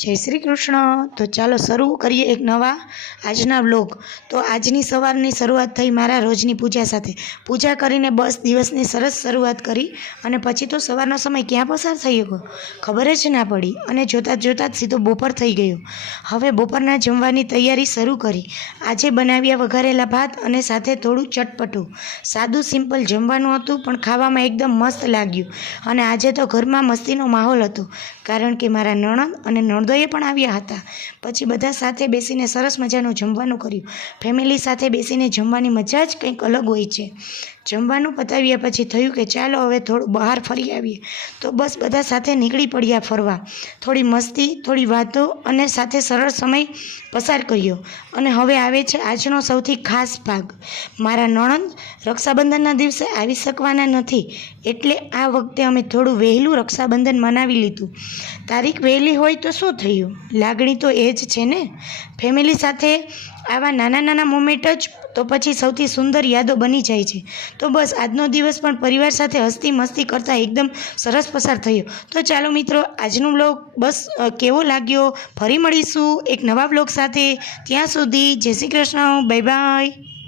જય શ્રી કૃષ્ણ। તો ચાલો શરૂ કરીએ એક નવા આજના વ્લોગ। તો આજની સવારની શરૂઆત થઈ મારા રોજની પૂજા સાથે। પૂજા કરીને બસ દિવસની સરસ શરૂઆત કરી અને પછી તો સવારનો સમય ક્યાં પસાર થઈ ગયો ખબર જ ના પડી અને જોતાં જોતાં જ સીધો બપોર થઈ ગયો। હવે બપોરના જમવાની તૈયારી શરૂ કરી। આજે બનાવ્યા વઘારેલા ભાત અને સાથે થોડું ચટપટું સાદું સિમ્પલ જમવાનું હતું, પણ ખાવામાં એકદમ મસ્ત લાગ્યું। અને આજે તો ઘરમાં મસ્તીનો માહોલ હતો, કારણ કે મારા નણંદ અને નણદોએ પણ આવ્યા હતા। પછી બધા સાથે બેસીને સરસ મજાનું જમવાનું કર્યું। ફેમિલી સાથે બેસીને જમવાની મજા જ કંઈક અલગ હોય છે। જમવાનું પતાવ્યા પછી થયું કે ચાલો હવે થોડું બહાર ફરી આવીએ। તો બસ બધા સાથે નીકળી પડ્યા ફરવા। થોડી મસ્તી, થોડી વાતો અને સાથે સરળ સમય પસાર કર્યો। અને હવે આવે છે આજનો સૌથી ખાસ ભાગ। મારા નણંદ રક્ષાબંધનના દિવસે આવી શકવાના નથી, એટલે આ વખતે અમે થોડું વહેલું રક્ષાબંધન મનાવી લીધું। તારીખ વહેલી હોય તો શું થયું, લાગણી તો એ જ છે ને। ફેમિલી સાથે આવા નાના નાના મોમેન્ટ જ તો પછી સૌથી સુંદર યાદો બની જાય છે। તો બસ આજનો દિવસ પણ પરિવાર સાથે હસતી મસ્તી કરતા એકદમ સરસ પસાર થયો। તો ચાલો મિત્રો, આજનો વ્લોગ બસ કેવો લાગ્યો, ફરી મળીશું એક નવા વ્લોગ સાથે। ત્યાં સુધી જય શ્રી કૃષ્ણ, બાય બાય।